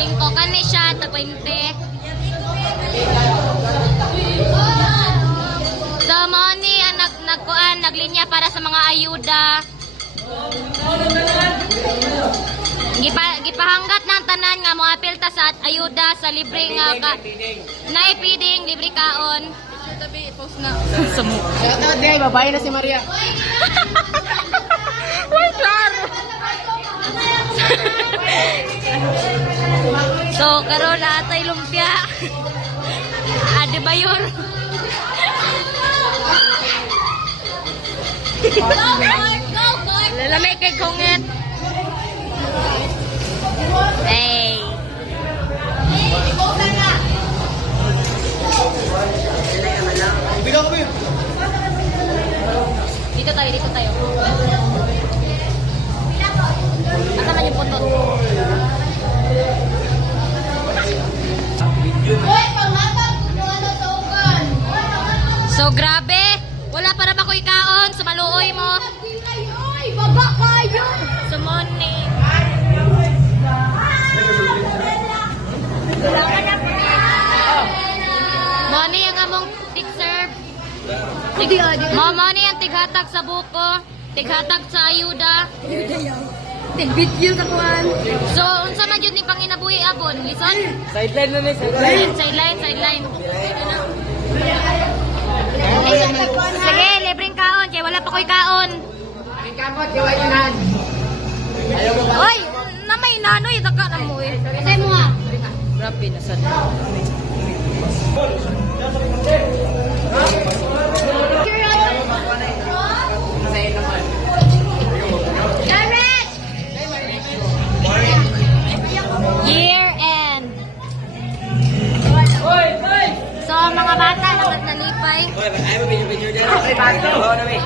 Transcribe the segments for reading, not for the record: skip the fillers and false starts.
5 kani siya, tag 20. So, money ang naglinya para sa mga ayuda. Gipahanggat ng tanan nga mo apil ta sa ayuda sa libre nga ka. Naipiding libre kaon. Tabi, post na. Sumo. Ay, babae na si Maria. Wait lang. So, karon na atay lumpia. Ade bayor. Lalamay kay kongit. Hey. Bigyan ko ba? Dito tayo. Asa man yung putot? So, grabe. Wala para ba ko ikaon? Sumaluoy mo. Ay, baba kayo! Sumoni. Money ang among tig-serve. Money ang tighatag sa buko. Tighatag sa ayuda. Tig-video sa kuhan. So, unsa man yun ni panginabuhi abon? Listen? Sideline na ni, Sideline. Sige, libreng kaon. Kaya wala pa ko'y kaon. Ang kamot, gawa yun han. Ayaw mo ba? Oy, namay nanoy. Taka na mo eh. Say mo nga. Grabe na sad. Year end. So, mga bata naman nalipay. Ayaw mo binyo dyan. Ay, bato. Oo, namin.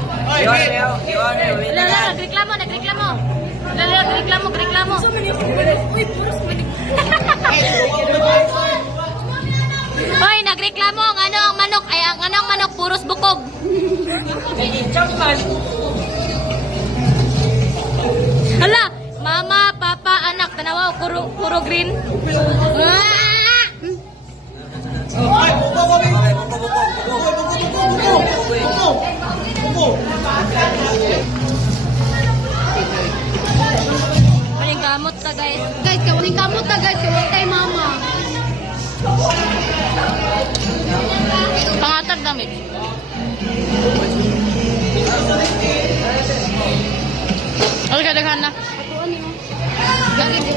Lala, nagreklamo. Nagreklamo. Hoy, nagreklamo ang ang manok. Ay, ang manok, puros bukog. Hala, mama, papa, anak, tanawa, puro green. Maling kamot ta, guys. Guys, kawaling kamot na guys. Kawal kay mama. Pangatag damit. Ano ka daghan na? Atuan niyo. Gari di.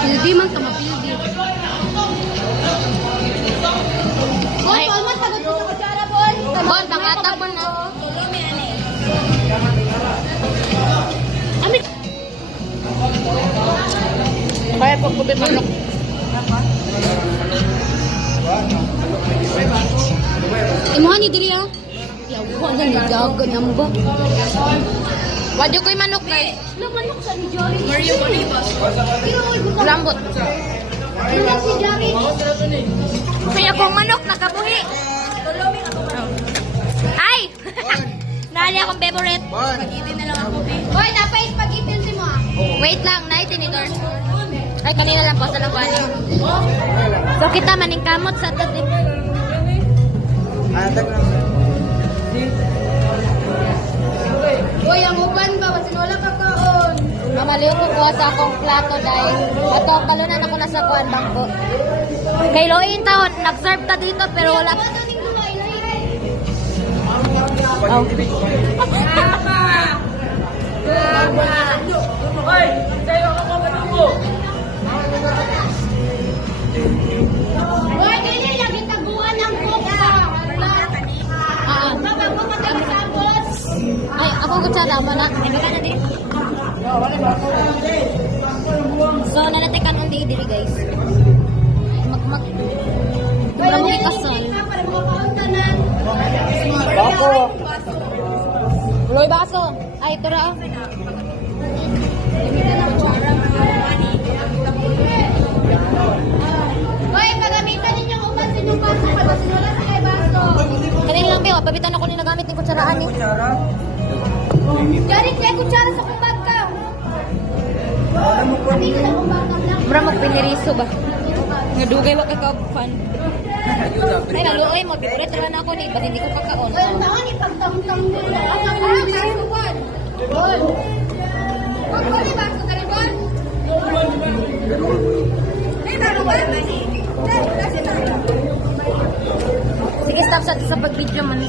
Pildi man ka mapildi. Boy, palman pagod sa kutsara, Boy. Bon, pangatag mo na. Amit. Kaya po kubit manok. Imuha ni diri ah. Yawa na nidagan niya mo ba? Wadyo ko'y manok, guys. Namanok sa ni Jory. Mario Bonibas. Lambot. Namanok si Jory. Kaya kong manok, nakabuhi. Ay! Nali akong favorite. Spaghetti na lang ako, babe. Boy, dapat spaghetti si mo ah. Wait lang, night tinitor. Ay, kanina lang po sa labani. So, kita maning kamot sa tatim. Boy, ang uban ba? Wala ka kaon. Mamaliw ko kuha sa akong plato dahil ato ang talunan ako nasa kuhan bangko. Kay Loin taon, nag-serve ta dito pero wala. Oh. Boy, ganyan lagi taguan ng coke. Babag mo matapos sa boss. Ay, ako kutsara mo na. Ay, baka na din. So, nanatikan on diri guys. Mag para mo ikasal. Para mga kauntanan. Bako. Loy baso. Ay, ito ra. Boy, pagamitan ninyong uban sa inyong baso. Pagkasinula sa kay baso. Kanina lang biyo, pabitan ako ni nagamit ng kutsaraan eh. Dari kaya kutsara sa kumbag ka. Hindi ka na kumbag ka lang. Mura magpiniriso ba? Nga dugay wa ka fan. Ay, naluoy mo. Bibulit naman ako ni. Ba't hindi ko kakaon? Saan ipagtamtang nila? Sige, stop sa pag-video man.